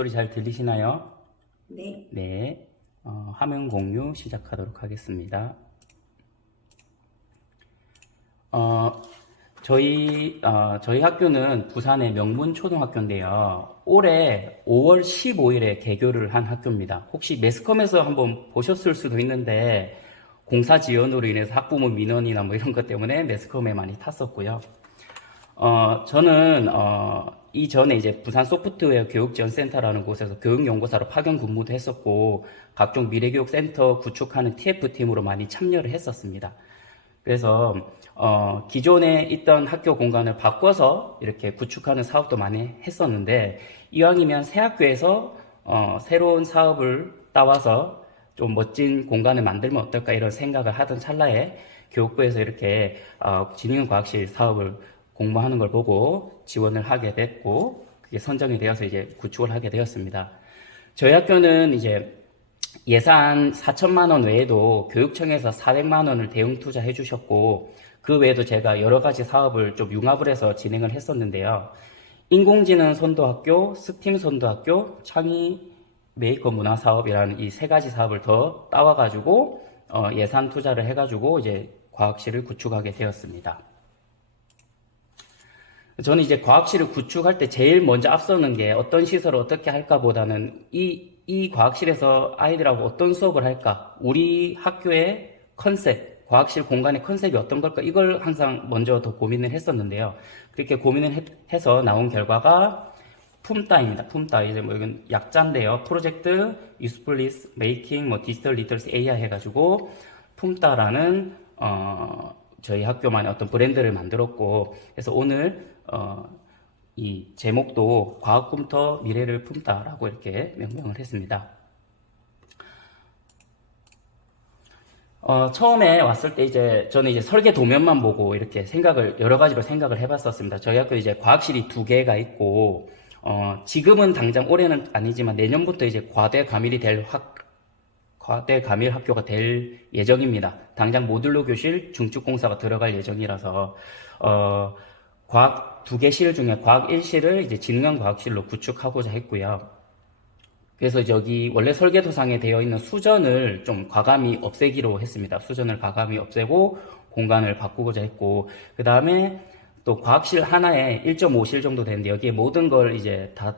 소리 잘 들리시나요? 네. 네. 화면 공유 시작하도록 하겠습니다. 저희 학교는 부산의 명문초등학교인데요. 올해 5월 15일에 개교를 한 학교입니다. 혹시 매스컴에서 한번 보셨을 수도 있는데, 공사 지연으로 인해서 학부모 민원이나 뭐 이런 것 때문에 매스컴에 많이 탔었고요. 저는, 이전에 이제 부산 소프트웨어 교육지원센터라는 곳에서 교육연구사로 파견 근무도 했었고, 각종 미래교육센터 구축하는 TF팀으로 많이 참여를 했었습니다. 그래서, 기존에 있던 학교 공간을 바꿔서 이렇게 구축하는 사업도 많이 했었는데, 이왕이면 새 학교에서, 새로운 사업을 따와서 좀 멋진 공간을 만들면 어떨까 이런 생각을 하던 찰나에 교육부에서 이렇게, 지능과학실 사업을 공모하는 걸 보고 지원을 하게 됐고, 그게 선정이 되어서 이제 구축을 하게 되었습니다. 저희 학교는 이제 예산 4천만 원 외에도 교육청에서 400만 원을 대응 투자해 주셨고, 그 외에도 제가 여러 가지 사업을 좀 융합을 해서 진행을 했었는데요. 인공지능 선도학교, 스팀 선도학교, 창의 메이커 문화 사업이라는 이 세 가지 사업을 더 따와가지고 예산 투자를 해가지고 이제 과학실을 구축하게 되었습니다. 저는 이제 과학실을 구축할 때 제일 먼저 앞서는 게 어떤 시설을 어떻게 할까 보다는 이 과학실에서 아이들하고 어떤 수업을 할까, 우리 학교의 컨셉, 과학실 공간의 컨셉이 어떤 걸까, 이걸 항상 먼저 더 고민을 했었는데요. 그렇게 고민을 해서 나온 결과가 품따입니다. 품따. 이제 뭐 이건 약자인데요. 프로젝트 유스플리스 메이킹 뭐 디지털 리터러시 AI 해가지고 품따라는 저희 학교만의 어떤 브랜드를 만들었고, 그래서 오늘 이 제목도 과학 꿈터 미래를 품다라고 이렇게 명명을 했습니다. 처음에 왔을 때 저는 이제 설계 도면만 보고 이렇게 여러 가지로 생각을 해봤었습니다. 저희 학교 이제 과학실이 2개가 있고, 지금은 당장 올해는 아니지만 내년부터 이제 과대 과밀 학교가 될 예정입니다. 당장 모듈러 교실, 중축공사가 들어갈 예정이라서, 과학 2개 실 중에 과학 1실을 이제 지능형 과학실로 구축하고자 했고요. 그래서 여기 원래 설계도상에 되어 있는 수전을 좀 과감히 없애기로 했습니다. 수전을 과감히 없애고 공간을 바꾸고자 했고, 그 다음에 또 과학실 하나에 1.5실 정도 되는데 여기에 모든 걸 이제 다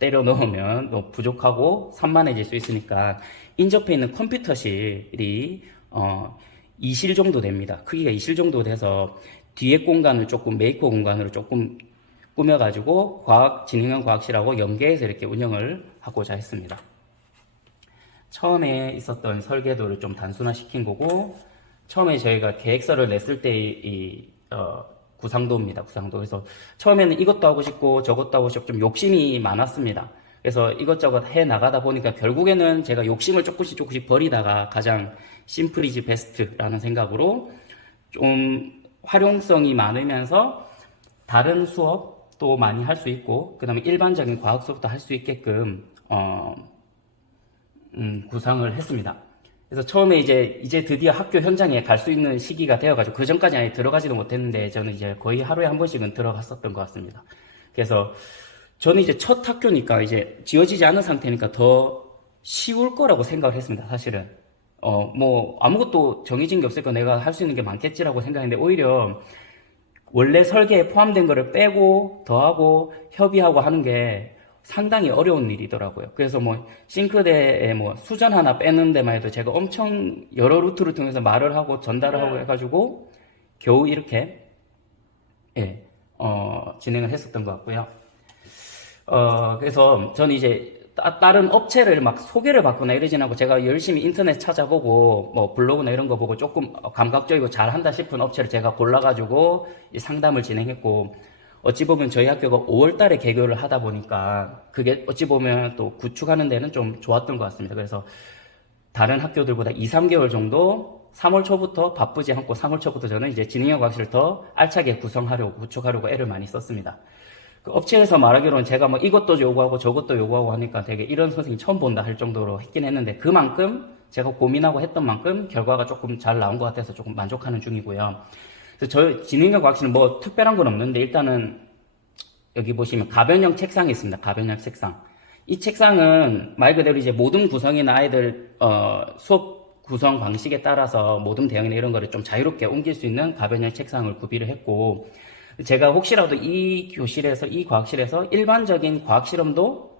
때려 넣으면 부족하고 산만해질 수 있으니까 인접해 있는 컴퓨터실이 2실 정도 됩니다. 크기가 2실 정도 돼서 뒤에 공간을 조금 메이커 공간으로 조금 꾸며가지고 지능형 과학실하고 연계해서 이렇게 운영을 하고자 했습니다. 처음에 있었던 설계도를 좀 단순화시킨 거고, 처음에 저희가 계획서를 냈을 때의 구상도입니다. 구상도. 그래서 처음에는 이것도 하고 싶고 저것도 하고 싶고 좀 욕심이 많았습니다. 그래서 이것저것 해 나가다 보니까 결국에는 제가 욕심을 조금씩 버리다가 가장 심플이즈 베스트라는 생각으로 좀 활용성이 많으면서 다른 수업도 많이 할 수 있고, 그 다음에 일반적인 과학 수업도 할 수 있게끔 구상을 했습니다. 그래서 처음에 이제 드디어 학교 현장에 갈 수 있는 시기가 되어가지고, 그 전까지 아예 들어가지도 못했는데, 저는 이제 거의 하루에 한 번씩은 들어갔었던 것 같습니다. 그래서 저는 이제 첫 학교니까 이제 지어지지 않은 상태니까 더 쉬울 거라고 생각을 했습니다, 사실은. 뭐, 아무것도 정해진 게 없으니까 내가 할 수 있는 게 많겠지라고 생각했는데, 오히려 원래 설계에 포함된 거를 빼고, 더하고, 협의하고 하는 게 상당히 어려운 일이더라고요. 그래서 뭐 싱크대에 뭐 수전 하나 빼는 데만 해도 제가 엄청 여러 루트를 통해서 말을 하고 전달을 하고 해가지고 겨우 이렇게 진행을 했었던 것 같고요. 그래서 저는 이제 다른 업체를 막 소개를 받거나 이러진 않고, 제가 열심히 인터넷 찾아보고 뭐 블로그나 이런 거 보고 조금 감각적이고 잘한다 싶은 업체를 제가 골라가지고 상담을 진행했고, 어찌 보면 저희 학교가 5월 달에 개교를 하다 보니까 그게 어찌 보면 또 구축하는 데는 좀 좋았던 것 같습니다. 그래서 다른 학교들보다 2, 3개월 정도 3월 초부터 바쁘지 않고 3월 초부터 저는 이제 지능형 과학실을 더 알차게 구축하려고 애를 많이 썼습니다. 그 업체에서 말하기로는 제가 뭐 이것도 요구하고 저것도 요구하고 하니까 되게 이런 선생님 처음 본다 할 정도로 했긴 했는데, 그만큼 제가 고민하고 했던 만큼 결과가 조금 잘 나온 것 같아서 조금 만족하는 중이고요. 그래서 저희 지능형 과학실은 뭐 특별한 건 없는데, 일단은 여기 보시면 가변형 책상이 있습니다. 가변형 책상. 이 책상은 말 그대로 이제 모든 구성이나 아이들 수업 구성 방식에 따라서 모든 대형이나 이런 거를 좀 자유롭게 옮길 수 있는 가변형 책상을 구비를 했고, 제가 혹시라도 이 교실에서, 이 과학실에서 일반적인 과학 실험도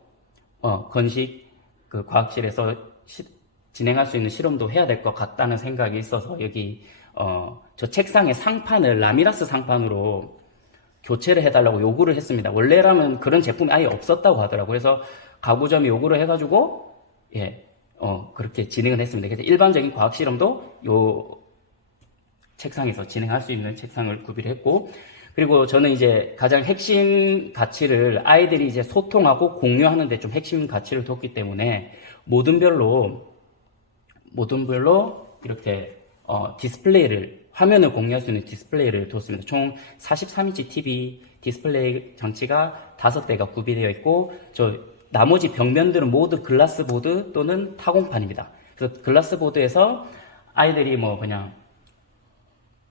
건식 그 과학실에서 진행할 수 있는 실험도 해야 될 것 같다는 생각이 있어서 여기 저 책상의 상판을 라미라스 상판으로 교체를 해달라고 요구를 했습니다. 원래라면 그런 제품이 아예 없었다고 하더라고요. 그래서 가구점이 요구를 해가지고 그렇게 진행을 했습니다. 그래서 일반적인 과학 실험도 요 책상에서 진행할 수 있는 책상을 구비를 했고, 그리고 저는 이제 가장 핵심 가치를 아이들이 이제 소통하고 공유하는 데 좀 핵심 가치를 뒀기 때문에 모든별로 이렇게 디스플레이를, 화면을 공유할 수 있는 디스플레이를 뒀습니다. 총 43인치 TV 디스플레이 장치가 5대가 구비되어 있고, 나머지 벽면들은 모두 글라스보드 또는 타공판입니다. 그래서 글라스보드에서 아이들이 뭐 그냥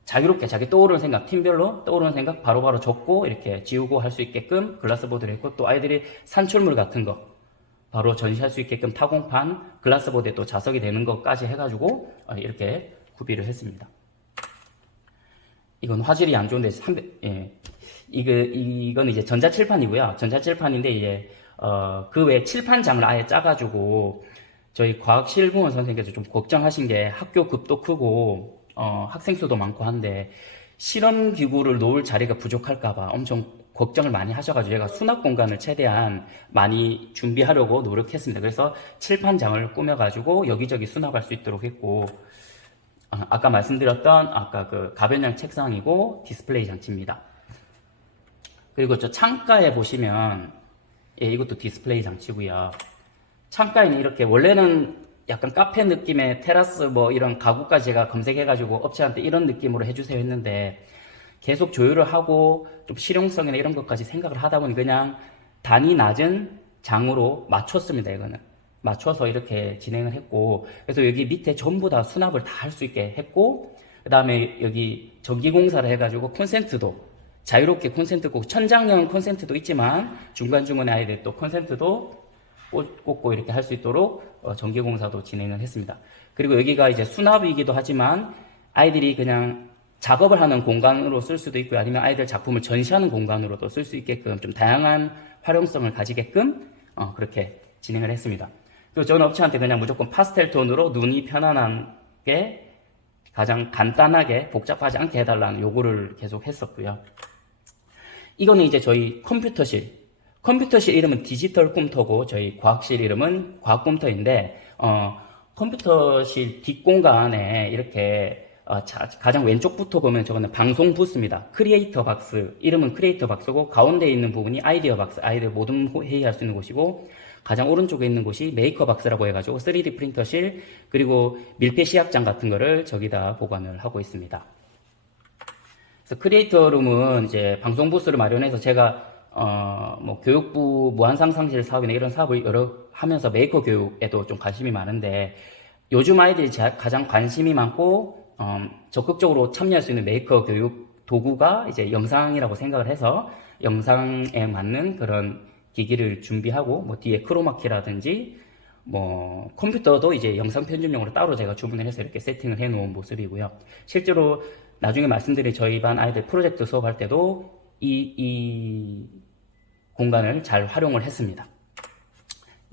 자유롭게 자기 떠오르는 생각, 팀별로 떠오르는 생각 바로바로 적고 이렇게 지우고 할 수 있게끔 글라스보드를 했고, 또 아이들이 산출물 같은 거 바로 전시할 수 있게끔 타공판, 글라스보드에 또 자석이 되는 것까지 해가지고 이렇게 구비를 했습니다. 이건 화질이 안 좋은데, 이건 이제 전자칠판이고요. 전자칠판인데, 이제, 그 외에 칠판장을 아예 짜가지고, 저희 과학실무원 선생님께서 좀 걱정하신 게 학교 급도 크고, 학생 수도 많고 한데, 실험기구를 놓을 자리가 부족할까봐 엄청 걱정을 많이 하셔가지고, 제가 수납 공간을 최대한 많이 준비하려고 노력했습니다. 그래서 칠판장을 꾸며가지고 여기저기 수납할 수 있도록 했고, 아까 말씀드렸던 그 가변형 책상이고 디스플레이 장치입니다. 그리고 저 창가에 보시면 이것도 디스플레이 장치고요. 창가에는 이렇게 원래는 약간 카페 느낌의 테라스 뭐 이런 가구까지 제가 검색해가지고 업체한테 이런 느낌으로 해주세요 했는데, 계속 조율을 하고 좀 실용성이나 이런 것까지 생각을 하다 보니 그냥 단이 낮은 장으로 맞췄습니다. 이거는 맞춰서 이렇게 진행을 했고, 그래서 여기 밑에 전부 다 수납을 다 할 수 있게 했고, 그 다음에 여기 전기공사를 해가지고 콘센트도 자유롭게 콘센트 꽂고, 천장형 콘센트도 있지만 중간중간에 아이들 또 콘센트도 꽂고 이렇게 할 수 있도록 전기공사도 진행을 했습니다. 그리고 여기가 이제 수납이기도 하지만 아이들이 그냥 작업을 하는 공간으로 쓸 수도 있고요, 아니면 아이들 작품을 전시하는 공간으로도 쓸 수 있게끔 좀 다양한 활용성을 가지게끔 그렇게 진행을 했습니다. 그리고 저는 업체한테 그냥 무조건 파스텔 톤으로 눈이 편안하게 가장 간단하게 복잡하지 않게 해달라는 요구를 계속 했었고요. 이거는 이제 저희 컴퓨터실 이름은 디지털 꿈터고 저희 과학실 이름은 과학꿈터인데, 컴퓨터실 뒷공간에 이렇게 가장 왼쪽부터 보면 저거는 방송 부스입니다. 크리에이터 박스, 이름은 크리에이터 박스고, 가운데 있는 부분이 아이디어 박스, 아이들 모든 회의할 수 있는 곳이고, 가장 오른쪽에 있는 곳이 메이커 박스라고 해가지고 3D 프린터실, 그리고 밀폐 시약장 같은 거를 저기다 보관을 하고 있습니다. 그래서 크리에이터 룸은 이제 방송 부스를 마련해서 제가 뭐 교육부 무한상상실 사업이나 이런 사업을 여러 하면서 메이커 교육에도 좀 관심이 많은데, 요즘 아이들이 가장 관심이 많고 적극적으로 참여할 수 있는 메이커 교육 도구가 이제 영상이라고 생각을 해서 영상에 맞는 그런 기기를 준비하고, 뭐 뒤에 크로마키라든지 뭐 컴퓨터도 이제 영상 편집용으로 따로 제가 주문을 해서 이렇게 세팅을 해 놓은 모습이고요. 실제로 나중에 말씀드릴 저희 반 아이들 프로젝트 수업할 때도 이 공간을 잘 활용을 했습니다.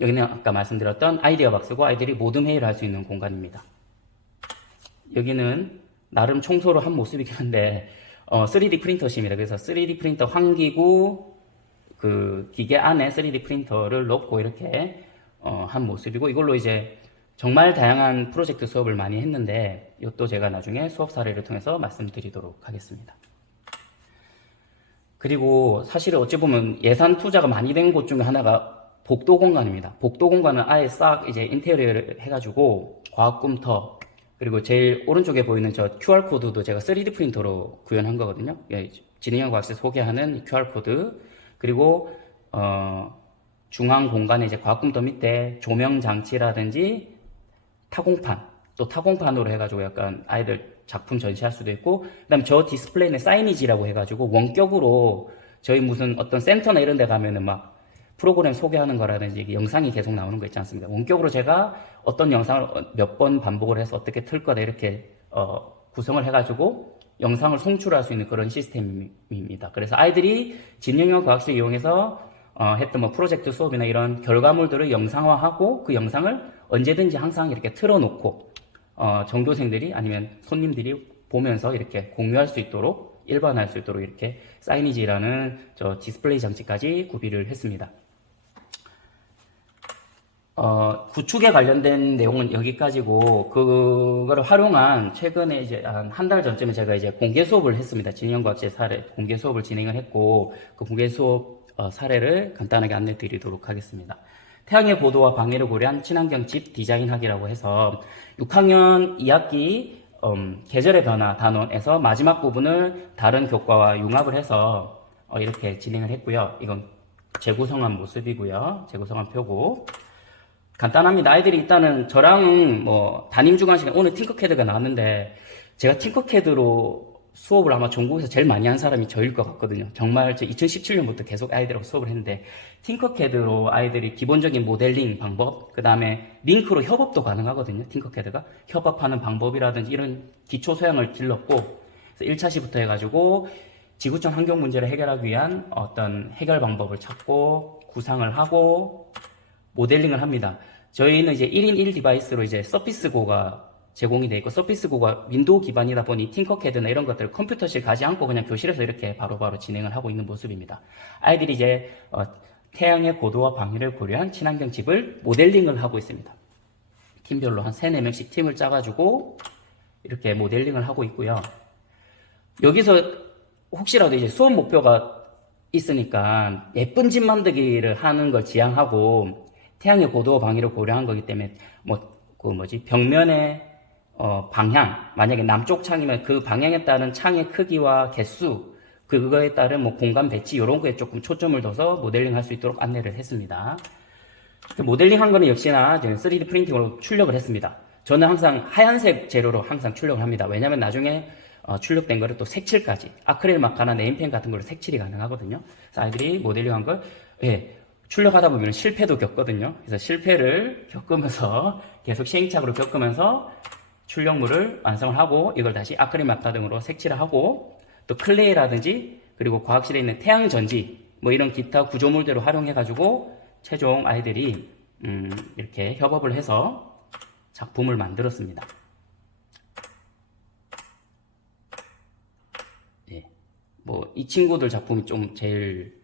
여기는 아까 말씀드렸던 아이디어 박스고, 아이들이 모든 회의를 할 수 있는 공간입니다. 여기는 나름 청소를 한 모습이긴 한데 3D 프린터실입니다. 그래서 3D 프린터 환기구 그 기계 안에 3D 프린터를 넣고 이렇게 한 모습이고, 이걸로 이제 정말 다양한 프로젝트 수업을 많이 했는데, 이것도 제가 나중에 수업 사례를 통해서 말씀드리도록 하겠습니다. 그리고 사실 어찌 보면 예산 투자가 많이 된 곳 중에 하나가 복도 공간입니다. 복도 공간은 아예 싹 이제 인테리어를 해가지고 과학꿈터, 그리고 제일 오른쪽에 보이는 저 QR코드도 제가 3D 프린터로 구현한 거거든요. 진행형 과학실 소개하는 QR코드, 그리고 중앙 공간에 이제 과학꿈터 밑에 조명 장치라든지 타공판, 또 타공판으로 해가지고 약간 아이들 작품 전시할 수도 있고, 그 다음에 저 디스플레이는 사이니지라고 해가지고 원격으로 저희 무슨 어떤 센터나 이런 데 가면은 막 프로그램 소개하는 거라든지 이게 영상이 계속 나오는 거 있지 않습니까? 원격으로 제가 어떤 영상을 몇 번 반복을 해서 어떻게 틀 거다 이렇게 구성을 해가지고 영상을 송출할 수 있는 그런 시스템입니다. 그래서 아이들이 지능형 과학실 이용해서 했던 뭐 프로젝트 수업이나 이런 결과물들을 영상화하고 그 영상을 언제든지 항상 이렇게 틀어놓고 전교생들이 아니면 손님들이 보면서 이렇게 공유할 수 있도록 일반화할 수 있도록 이렇게 사이니지라는 저 디스플레이 장치까지 구비를 했습니다. 구축에 관련된 내용은 여기까지고, 그거를 활용한 최근에 이제 한 달 전쯤에 제가 이제 공개 수업을 했습니다. 진영과학제 사례 공개 수업을 진행을 했고, 그 공개 수업 사례를 간단하게 안내 드리도록 하겠습니다. 태양의 고도와 방해를 고려한 친환경 집 디자인학이라고 해서 6학년 2학기 계절의 변화 단원에서 마지막 부분을 다른 교과와 융합을 해서 이렇게 진행을 했고요. 이건 재구성한 모습이고요. 재구성한 표고. 간단합니다. 아이들이 일단은 저랑 뭐 담임 주간 시간 오늘 팅커캐드가 나왔는데 제가 팅커캐드로 수업을 아마 전국에서 제일 많이 한 사람이 저일 것 같거든요. 정말 2017년부터 계속 아이들하고 수업을 했는데 팅커캐드로 아이들이 기본적인 모델링 방법, 그 다음에 링크로 협업도 가능하거든요. 팅커캐드가 협업하는 방법이라든지 이런 기초 소양을 길렀고, 그래서 1차 시부터 해가지고 지구촌 환경 문제를 해결하기 위한 어떤 해결 방법을 찾고 구상을 하고 모델링을 합니다. 저희는 이제 1인 1 디바이스로 이제 서피스고가 제공이 되어 있고, 서피스고가 윈도우 기반이다 보니 팅커캐드나 이런 것들 컴퓨터실 가지 않고 그냥 교실에서 이렇게 바로바로 진행을 하고 있는 모습입니다. 아이들이 이제 태양의 고도와 방위를 고려한 친환경 집을 모델링을 하고 있습니다. 팀별로 한 3, 4명씩 팀을 짜가지고 이렇게 모델링을 하고 있고요. 여기서 혹시라도 이제 수업 목표가 있으니까 예쁜 집 만들기를 하는 걸 지향하고 태양의 고도와 방위를 고려한 거기 때문에 벽면의 방향, 만약에 남쪽 창이면 그 방향에 따른 창의 크기와 개수, 그거에 따른 뭐 공간 배치 이런 거에 조금 초점을 둬서 모델링 할 수 있도록 안내를 했습니다. 모델링 한 거는 역시나 3D 프린팅으로 출력을 했습니다. 저는 항상 하얀색 재료로 항상 출력을 합니다. 왜냐면 나중에 출력된 거를 또 색칠까지 아크릴 마카나 네임펜 같은 걸로 색칠이 가능하거든요. 그래서 아이들이 모델링 한 걸 출력하다 보면 실패도 겪거든요. 그래서 실패를 겪으면서 계속 시행착오를 겪으면서 출력물을 완성을 하고 이걸 다시 아크릴 마카 등으로 색칠을 하고 또 클레이라든지 그리고 과학실에 있는 태양전지 뭐 이런 기타 구조물들을 활용해 가지고 최종 아이들이 이렇게 협업을 해서 작품을 만들었습니다. 뭐 이 친구들 작품이 좀 제일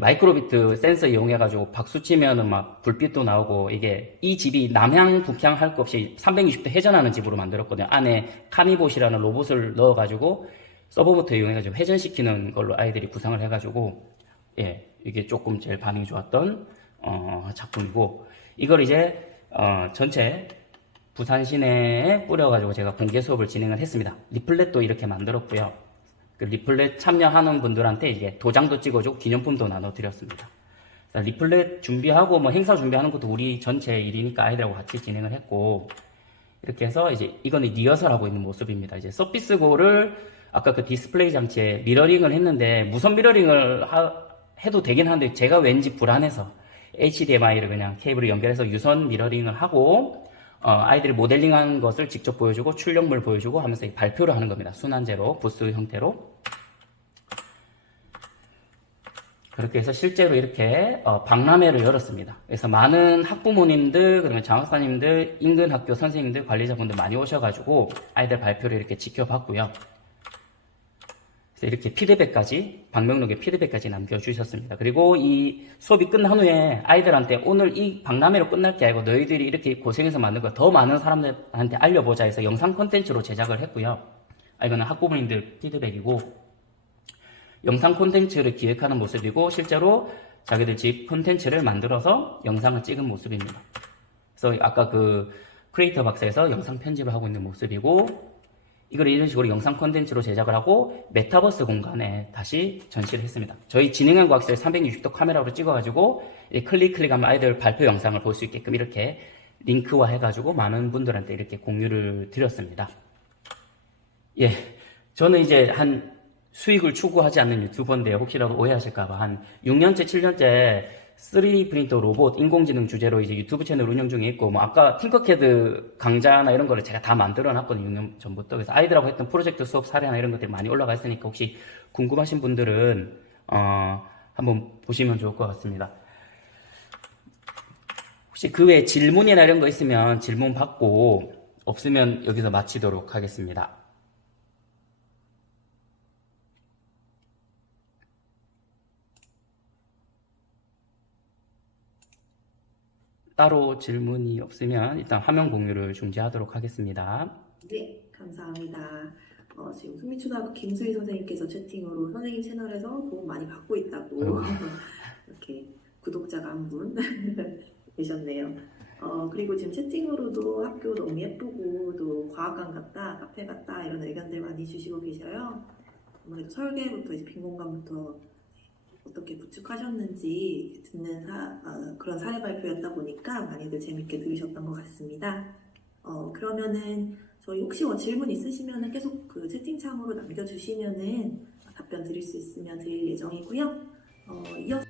마이크로비트 센서 이용해가지고 박수 치면은 막 불빛도 나오고, 이 집이 남향 북향 할 것 없이 360도 회전하는 집으로 만들었거든요. 안에 카미봇이라는 로봇을 넣어가지고 서버부터 이용해가지고 회전시키는 걸로 아이들이 구상을 해가지고 이게 조금 제일 반응이 좋았던 작품이고, 이걸 이제 전체 부산 시내에 뿌려가지고 제가 공개 수업을 진행을 했습니다. 리플렛도 이렇게 만들었고요. 그 리플렛 참여하는 분들한테 이제 도장도 찍어주고 기념품도 나눠드렸습니다. 리플렛 준비하고 뭐 행사 준비하는 것도 우리 전체 일이니까 아이들하고 같이 진행을 했고, 이렇게 해서 이제 이거는 리허설 하고 있는 모습입니다. 이제 서피스고를 아까 그 디스플레이 장치에 미러링을 했는데 무선 미러링을 해도 되긴 하는데 제가 왠지 불안해서 HDMI를 그냥 케이블을 연결해서 유선 미러링을 하고 아이들이 모델링한 것을 직접 보여주고 출력물 보여주고 하면서 발표를 하는 겁니다. 순환제로 부스 형태로. 그렇게 해서 실제로 이렇게 박람회를 열었습니다. 그래서 많은 학부모님들, 그리고 장학사님들, 인근 학교 선생님들, 관리자분들 많이 오셔가지고 아이들 발표를 이렇게 지켜봤고요. 그래서 이렇게 피드백까지, 방명록에 피드백까지 남겨주셨습니다. 그리고 이 수업이 끝난 후에 아이들한테 오늘 이 박람회로 끝날 게 아니고 너희들이 이렇게 고생해서 만든 거 더 많은 사람들한테 알려보자 해서 영상 콘텐츠로 제작을 했고요. 이거는 학부모님들 피드백이고, 영상 콘텐츠를 기획하는 모습이고 실제로 자기들 집 콘텐츠를 만들어서 영상을 찍은 모습입니다. 그래서 아까 그 크리에이터 박사에서 영상 편집을 하고 있는 모습이고, 이걸 이런 식으로 영상 콘텐츠로 제작을 하고 메타버스 공간에 다시 전시를 했습니다. 저희 진행한 과학실 360도 카메라로 찍어가지고 클릭하면 아이들 발표 영상을 볼 수 있게끔 이렇게 링크화 해가지고 많은 분들한테 이렇게 공유를 드렸습니다. 저는 이제 한 수익을 추구하지 않는 유튜버인데 혹시라도 오해하실까봐 한 6년째, 7년째 3D 프린터 로봇 인공지능 주제로 이제 유튜브 채널 운영 중에 있고, 뭐 아까 팅커캐드 강좌나 이런 거를 제가 다 만들어 놨거든요. 6년 전부터. 그래서 아이들하고 했던 프로젝트 수업 사례나 이런 것들이 많이 올라가 있으니까 혹시 궁금하신 분들은 한번 보시면 좋을 것 같습니다. 혹시 그 외에 질문이나 이런 거 있으면 질문 받고, 없으면 여기서 마치도록 하겠습니다. 따로 질문이 없으면 일단 화면 공유를 중지하도록 하겠습니다. 네, 감사합니다. 지금 승리초등학교 김수희 선생님께서 채팅으로 선생님 채널에서 도움 많이 받고 있다고 아이고, 이렇게 구독자가 한 분 계셨네요. 그리고 지금 채팅으로도 학교 너무 예쁘고 또 과학관 같다, 카페 같다 이런 의견들 많이 주시고 계셔요. 아무래도 설계부터 이제 빈 공간부터 어떻게 구축하셨는지 듣는 그런 사례 발표였다 보니까 많이들 재밌게 들으셨던 것 같습니다. 그러면은 저희 혹시 질문 있으시면은 계속 그 채팅창으로 남겨주시면은 답변 드릴 수 있으면 드릴 예정이고요. 이어서